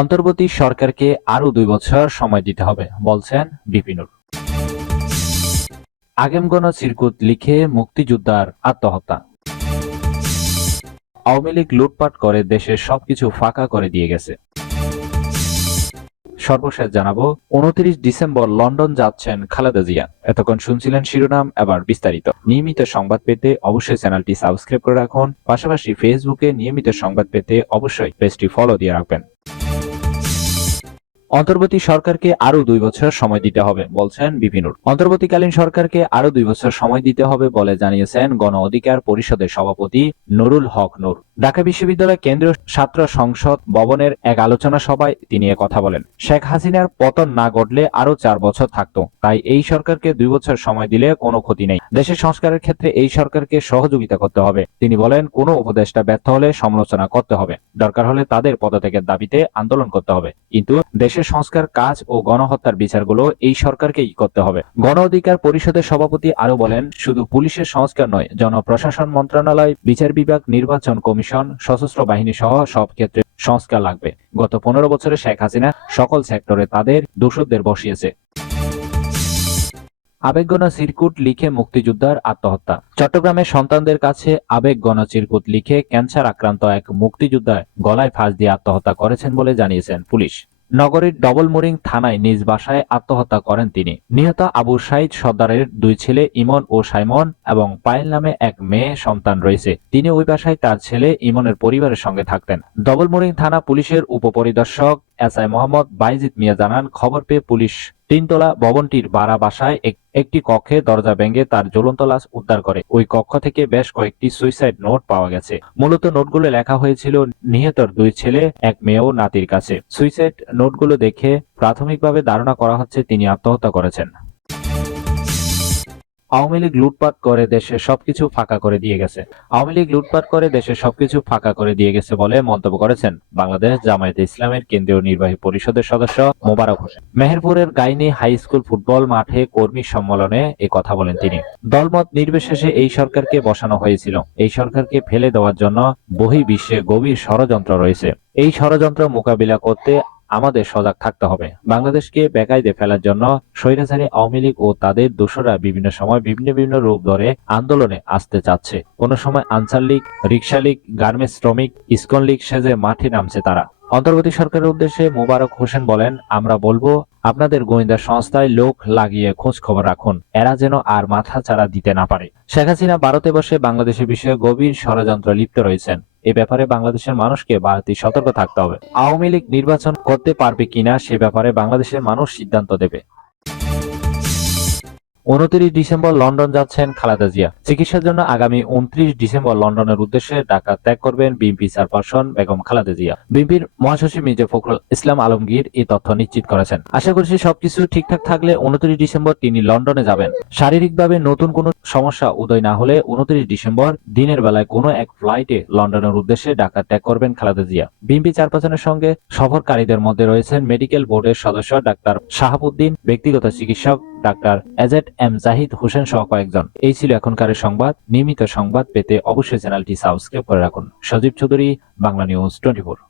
অন্তর্বর্তী সরকারকে আরও 2 বছর সময় দিতে হবে, বলছেন বিপিনুর। আগেমগণ চিরকুট লিখে মুক্তিযোদ্ধার আত্মহত্যা। আওয়ামী লীগ লুটপাট করে দেশের সবকিছু ফাঁকা করে দিয়ে গেছে। সর্বশেষ জানাবো, 29 ডিসেম্বর লন্ডন যাচ্ছেন খালেদা জিয়া। এতক্ষণ শুনছিলেন শিরোনাম, এবার বিস্তারিত। নিয়মিত সংবাদ পেতে অবশ্যই চ্যানেলটি সাবস্ক্রাইব করে রাখুন। পাশাপাশি ফেসবুকে নিয়মিত সংবাদ পেতে অবশ্যই পেজটি ফলো দিয়ে রাখবেন। অন্তর্বর্তী সরকারকে আরও 2 বছর সময় দিতে হবে, বলছেন বিপিনুর। অন্তর্বর্তীকালীন সরকারকে আরও 2 বছর সময় দিতে হবে বলে জানিয়েছেন গণ অধিকার পরিষদের সভাপতি নুরুল হক নূর। ঢাকা বিশ্ববিদ্যালয় কেন্দ্রীয় ছাত্র সংসদ ভবনের এক আলোচনা সভায় তিনি কথা বলেন। শেখ হাসিনার পতন না ঘটলে আরও 4 বছর থাকতো, তাই এই সরকারকে 2 বছর সময় দিলে কোনো ক্ষতি নেই। দেশের সংস্কারের ক্ষেত্রে এই সরকারকে সহযোগিতা করতে হবে। তিনি বলেন, কোনো উপদেষ্টা ব্যর্থ হলে সমালোচনা করতে হবে, দরকার হলে তাদের পদত্যাগের দাবিতে আন্দোলন করতে হবে, কিন্তু দেশের সংস্কার কাজ ও গণহত্যার বিচারগুলো এই সরকারকেই করতে হবে। গণ অধিকার পরিষদের সভাপতি আরো বলেন, শুধু পুলিশের সংস্কার নয়, জনপ্রশাসন মন্ত্রণালয়, বিচার বিভাগ, নির্বাচন কমিশন, সশস্ত্র বাহিনী সহ সব ক্ষেত্রে সংস্কার লাগবে। গত 15 বছরে শেখ হাসিনা সকল সেক্টরে তাদের দোসরদের বসিয়েছে। আবেগগণ চিরকুট লিখে মুক্তিযোদ্ধার আত্মহত্যা। চট্টগ্রামের সন্তানদের কাছে আবেগগণ চিরকুট লিখে ক্যান্সার আক্রান্ত এক মুক্তিযোদ্ধা গলায় ফাঁস দিয়ে আত্মহত্যা করেছেন বলে জানিয়েছেন পুলিশ। নগরীর ডবলমুরিং থানায় নিজ বাসায় আত্মহত্যা করেন তিনি। নিহত আবু সাইদ সর্দারের 2 ছেলে ইমন ও সাইমন এবং পায়েল নামে এক মেয়ে সন্তান রয়েছে। তিনি ওই বাসায় তার ছেলে ইমনের পরিবারের সঙ্গে থাকতেন। ডবলমুরিং থানা পুলিশের উপপরিদর্শক এসআই মোহাম্মদ বাইজিদ মিয়া জানান, খবর পেয়ে পুলিশ 3 তলা ভবনটির ভাড়া বাসায় একটি কক্ষে দরজা ভেঙে তার ঝুলন্ত লাশ উদ্ধার করে। ওই কক্ষ থেকে বেশ কয়েকটি সুইসাইড নোট পাওয়া গেছে। মূলত নোটগুলো লেখা হয়েছিল নিহতর 2 ছেলে, এক মেয়ে ও নাতির কাছে। সুইসাইড নোটগুলো দেখে প্রাথমিকভাবে ধারণা করা হচ্ছে তিনি আত্মহত্যা করেছেন। আওয়ামী লীগ লুটপাট করে দেশের সবকিছু ফাঁকা করে দিয়ে গেছে। আওয়ামী লীগ লুটপাট করে দেশের সবকিছু ফাঁকা করে দিয়ে গেছে বলে মন্তব্য করেছেন বাংলাদেশ জামায়াতে ইসলামের কেন্দ্রীয় নির্বাহী পরিষদের সদস্য মোবারক হোসেন। মেহেরপুরের গাইনী হাই স্কুল ফুটবল মাঠে কর্মী সম্মেলনে এ কথা বলেন তিনি। দলমত নির্বিশেষে এই সরকারকে বসানো হয়েছিল। এই সরকারকে ফেলে দেওয়ার জন্য বহির্বিশ্বে গভীর ষড়যন্ত্র রয়েছে। এই ষড়যন্ত্র মোকাবিলা করতে আমাদের সজাগ থাকতে হবে। বাংলাদেশকে বেকায়দে ফেলার জন্য স্বৈরাচারী আওয়ামী লীগ ও তাদের দোসররা বিভিন্ন সময় বিভিন্ন রূপ ধরে আন্দোলনে আসতে চাচ্ছে। কোন সময় আনসার লীগ, রিকশা লীগ, গার্মেন্টস শ্রমিক, ইসকন লীগ সেজে মাঠে নামছে তারা। অন্তর্বর্তী সরকারের উদ্দেশ্যে মোবারক হোসেন বলেন, আমরা বলবো আপনাদের গোয়েন্দা সংস্থায় লোক লাগিয়ে খোঁজ খবর রাখুন, এরা যেন আর মাথা চাড়া দিতে না পারে। শেখ হাসিনা ভারতে বসে বাংলাদেশের বিষয়ে গভীর ষড়যন্ত্র লিপ্ত রয়েছেন। এ ব্যাপারে বাংলাদেশের মানুষকে বাড়তি সতর্ক থাকতে হবে। আওয়ামী লীগ নির্বাচন করতে পারবে কিনা সে ব্যাপারে বাংলাদেশের মানুষ সিদ্ধান্ত দেবে। 29 ডিসেম্বর লন্ডন যাচ্ছেন খালেদা জিয়া। চিকিৎসার জন্য আগামী 29 ডিসেম্বর লন্ডনের উদ্দেশ্যে ঢাকা ত্যাগ করবেন বিএনপি চেয়ারপারসন বেগম খালেদা জিয়া। বিএনপির মহাসচিব মির্জা ফখরুল ইসলাম আলমগীর এই তথ্য নিশ্চিত করেছেন। আশা করছি সবকিছু ঠিকঠাক থাকলে 29 ডিসেম্বর তিনি লন্ডনে যাবেন। শারীরিকভাবে নতুন কোনো সমস্যা উদয় না হলে 29 ডিসেম্বর দিনের বেলায় কোনো এক ফ্লাইটে লন্ডনের উদ্দেশ্যে ঢাকা ত্যাগ করবেন খালেদা জিয়া। বিএনপি চেয়ারপারসনের সঙ্গে সফরকারীদের মধ্যে রয়েছেন মেডিকেল বোর্ডের সদস্য ডাক্তার শাহাবুদ্দিন, ব্যক্তিগত চিকিৎসক doctor A Z M Zahid Hossain সহ কয়েকজন। এই ছিল এখনকার সংবাদ। নিয়মিত সংবাদ পেতে অবশ্যই চ্যানেলটি সাবস্ক্রাইব করে রাখুন। সজীব চৌধুরী, বাংলা নিউজ 24।